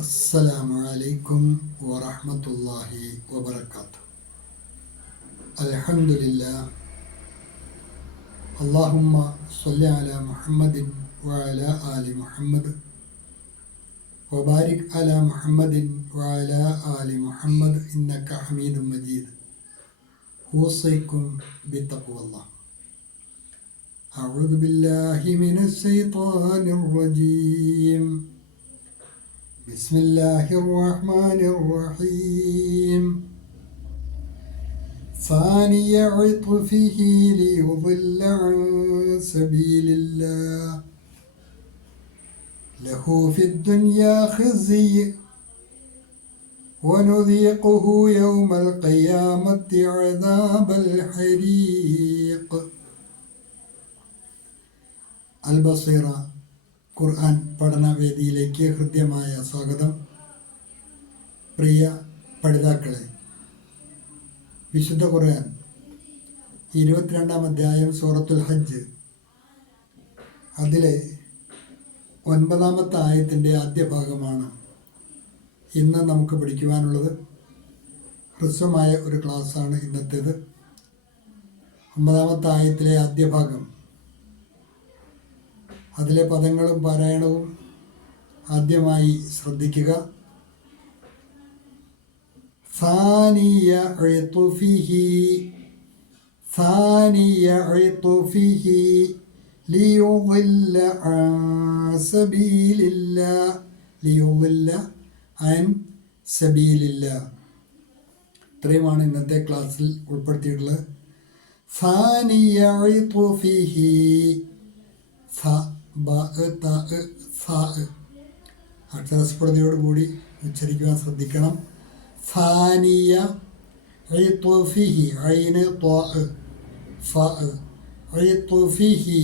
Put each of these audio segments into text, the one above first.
السلام عليكم ورحمة الله وبركاته الحمد لله اللهم صل على محمد وعلى آل محمد وبارك على محمد وعلى آل محمد إنك حميد مجيد أوصيكم بتقوى الله أعوذ بالله من الشيطان الرجيم بسم الله الرحمن الرحيم. ثاني عطفه ليضل عن سبيل الله. له في الدنيا خزي ونذيقه يوم القيامة عذاب الحريق. البصيرة. ഖുർആൻ പഠനവേദിയിലേക്ക് ഹൃദ്യമായ സ്വാഗതം. പ്രിയ പഠിതാക്കളെ വിശുദ്ധ ഖുർആൻ ഇരുപത്തിരണ്ടാം അധ്യായം സൂറത്തുൽ ഹജ്ജ്. അതിലെ ഒൻപതാമത്തെ ആയത്തിന്റെ ആദ്യ ഭാഗമാണ് ഇന്ന് നമുക്ക് പഠിക്കുവാനുള്ളത്. ഹ്രസ്വമായ ഒരു ക്ലാസ്സാണ് ഇന്നത്തേത്. ഒമ്പതാമത്തെ ആയത്തിലെ ആദ്യ ഭാഗം അതിലെ പദങ്ങളും പാരായണവും ആദ്യമായി ശ്രദ്ധിക്കുക ثاني عطفه ثاني عطفه ليضل عن سبيل الله ليضل عن سبيل الله ഇത്രയുമാണ് ഇന്നത്തെ ക്ലാസ്സിൽ ഉൾപ്പെടുത്തിയിട്ടുള്ളത് ثاني عطفه ഫ ബ ത ഫ അക്ഷരസ്ഫുടതയോടുകൂടി ഉച്ചരിക്കുവാൻ ശ്രദ്ധിക്കണം ഫാനിയ ഐത്വഫിഹി ഐന് ത്വ ഫ ഐത്വഫിഹി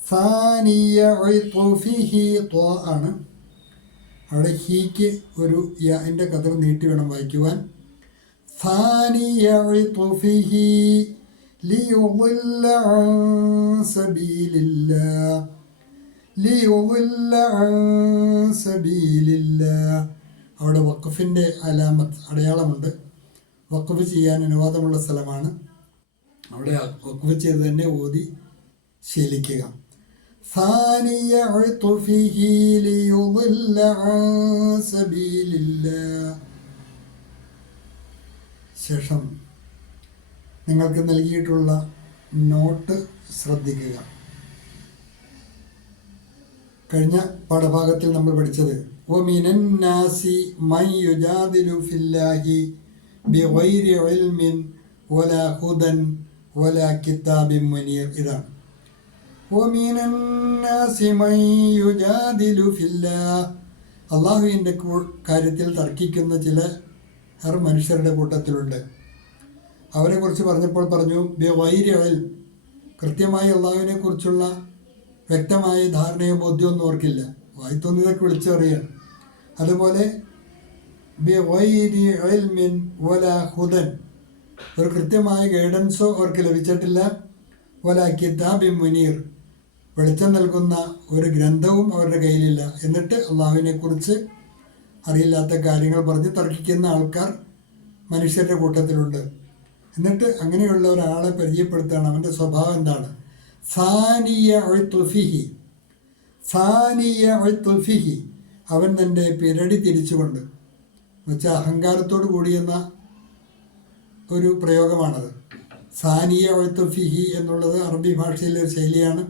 ഫാനിയ ഐത്വഫിഹി ത്വ ആണ് അവിടെ ഹീക്ക് ഒരു യൻ്റെ കഥ നീട്ടി വേണം വായിക്കുവാൻ ഫാനിയ ഐത്വഫിഹി ليضل عن سبيل الله ليضل عن سبيل الله അവിടെ വഖഫിൻ്റെ അലാമത്ത് അടയാളമുണ്ട് വഖഫ് ചെയ്യാൻ അനുവാദമുള്ള സ്ഥലമാണ് അവിടെ വഖഫ് ചെയ്ത് തന്നെ ഓതി ശീലിക്കുക ثاني عطفه ليضل عن سبيل الله ശേഷം നിങ്ങൾക്ക് നൽകിയിട്ടുള്ള നോട്ട് ശ്രദ്ധിക്കുക കഴിഞ്ഞ പാഠഭാഗത്തിൽ നമ്മൾ പഠിച്ചത് ഒമിനന്നാസി മൈ യുജാദിലു ഫില്ലാഹി ബിഗൈരി ഹുദൻ കിതാബിൻ മുനീർ. ഇതാണ്. യുജാദിലു അള്ളാഹുവിന്റെ കാര്യത്തിൽ തർക്കിക്കുന്ന ചില ഹർ മനുഷ്യരുടെ കൂട്ടത്തിലുണ്ട്. അവരെക്കുറിച്ച് പറഞ്ഞപ്പോൾ പറഞ്ഞു വൈര്യവൽ കൃത്യമായി അള്ളാഹുവിനെ കുറിച്ചുള്ള വ്യക്തമായ ധാരണയോ ബോധ്യമൊന്നും ഓർക്കില്ല. വായിത്തോന്നിയതൊക്കെ വിളിച്ചറിയണം അതുപോലെ ഹുദൻ. ഒരു കൃത്യമായ ഗൈഡൻസോ അവർക്ക് ലഭിച്ചിട്ടില്ല. വല കിതാബി മുനീർ. വെളിച്ചം നൽകുന്ന ഒരു ഗ്രന്ഥവും അവരുടെ കയ്യിലില്ല. എന്നിട്ട് അള്ളാഹുവിനെ കുറിച്ച് അറിയില്ലാത്ത കാര്യങ്ങൾ പറഞ്ഞ് തർക്കിക്കുന്ന ആൾക്കാർ മനുഷ്യരുടെ കൂട്ടത്തിലുണ്ട്. എന്നിട്ട് അങ്ങനെയുള്ള ഒരാളെ പരിചയപ്പെടുത്താണ് അവന്റെ സ്വഭാവം എന്താണ്? സാനിയ ഒഴുത്തുഫിഹി സാനിയ ഒഴുത്തുഫിഹി അവൻ തന്റെ പിരടി തിരിച്ചുകൊണ്ട്. എന്നുവെച്ചാൽ അഹങ്കാരത്തോട് കൂടിയെന്ന ഒരു പ്രയോഗമാണത്. സാനിയ ഒഴുത്തുഫിഹി എന്നുള്ളത് അറബി ഭാഷയിലെ ഒരു ശൈലിയാണ്.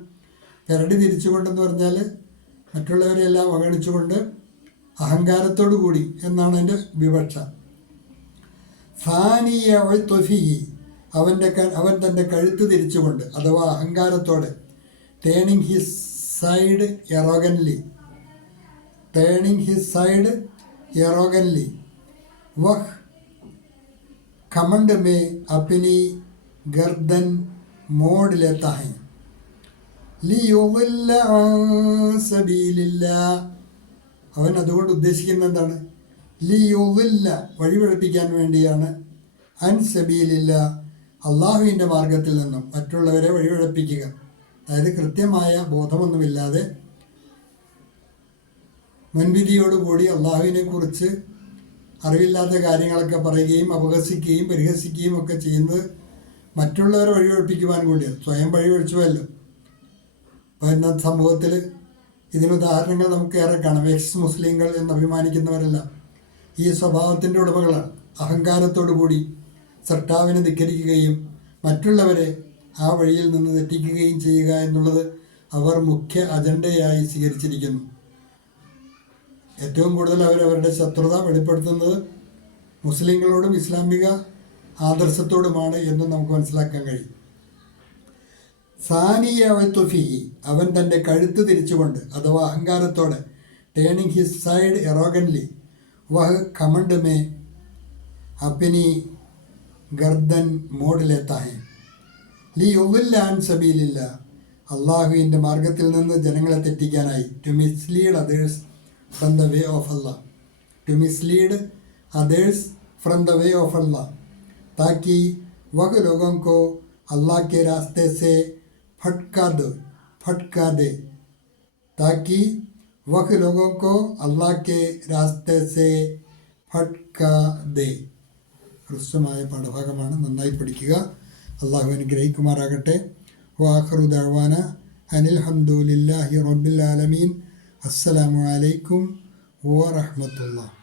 പിരടി തിരിച്ചുകൊണ്ടെന്ന് പറഞ്ഞാൽ മറ്റുള്ളവരെല്ലാം അവഗണിച്ചുകൊണ്ട് അഹങ്കാരത്തോടു കൂടി എന്നാണ് എന്റെ വിവക്ഷ. സാനിയ തൊഫിഹി അവന്റെ അവൻ തന്റെ കഴുത്ത് തിരിച്ചുകൊണ്ട് അഥവാ അഹങ്കാരത്തോടെ turning his side arrogantly turning his side arrogantly വഹ് കമണ്ട് മേ അപ്പിനി ഗർദൻ മോഡിലെ ഹൈ ലിയുല്ല അവൻ അതുകൊണ്ട് ഉദ്ദേശിക്കുന്നത് എന്താണ്? ലിയോവില്ല വഴിപഴപ്പിക്കാൻ വേണ്ടിയാണ്. അൻ സബീലില്ല അള്ളാഹുവിന്റെ മാർഗത്തിൽ നിന്നും മറ്റുള്ളവരെ വഴിപഴപ്പിക്കുക അതായത് കൃത്യമായ ബോധമൊന്നുമില്ലാതെ മുൻവിധിയോടുകൂടി അള്ളാഹുവിനെ കുറിച്ച് അറിവില്ലാത്ത കാര്യങ്ങളൊക്കെ പറയുകയും അപഹസിക്കുകയും പരിഹസിക്കുകയും ഒക്കെ ചെയ്യുന്നത് മറ്റുള്ളവരെ വഴിയൊഴിപ്പിക്കുവാൻ കൂടിയാണ് സ്വയം വഴിപഴിച്ചുവല്ലോ അപ്പോൾ ഇന്ന സമൂഹത്തിൽ ഇതിന് ഉദാഹരണങ്ങൾ നമുക്ക് ഏറെ കാണാം എക്സ് മുസ്ലിങ്ങൾ എന്ന് അഭിമാനിക്കുന്നവരെല്ലാം ഈ സ്വഭാവത്തിന്റെ ഉടമകളാണ്. അഹങ്കാരത്തോടു കൂടി സർട്ടാവിനെ ധിക്കരിക്കുകയും മറ്റുള്ളവരെ ആ വഴിയിൽ നിന്ന് തെറ്റിക്കുകയും ചെയ്യുക എന്നുള്ളത് അവർ മുഖ്യ അജണ്ടയായി സ്വീകരിച്ചിരിക്കുന്നു. ഏറ്റവും കൂടുതൽ അവരവരുടെ ശത്രുത വെളിപ്പെടുത്തുന്നത് മുസ്ലിങ്ങളോടും ഇസ്ലാമിക ആദർശത്തോടുമാണ് എന്ന് നമുക്ക് മനസ്സിലാക്കാൻ കഴിയും. സാനിയവത്തുഫി അവൻ തന്റെ കഴുത്ത് തിരിച്ചുകൊണ്ട് അഥവാ അഹങ്കാരത്തോടെ ടേണിംഗ് ഹിസ് സൈഡ് എറോഗൻലി വഹ് കമണ്ട് മേ അപ്പിനി ഗർദൻ മോഡിലെത്താഹെ ലി ഒവില്ലാൻ സബീലില്ല അള്ളാഹുവിൻ്റെ മാർഗത്തിൽ നിന്ന് ജനങ്ങളെ തെറ്റിക്കാനായി to mislead others from the way of Allah to mislead others from the way of Allah ताकि वह लोगों को अल्लाह के रास्ते से फटका दो फटका दे ताकि वह लोगों को अल्लाह के रास्ते से फटका दे ഹ്രസ്വമായ പാഠഭാഗമാണ്. നന്നായി പഠിക്കുക. അള്ളാഹു അനുഗ്രഹിക്കുമാറാകട്ടെ. വാഹറു ദഅവാന അനിൽ ഹംദുലില്ലാഹി റബ്ബിൽ ആലമീൻ. അസ്സലാമു അലൈക്കും വറഹ്മത്തുള്ളാഹി.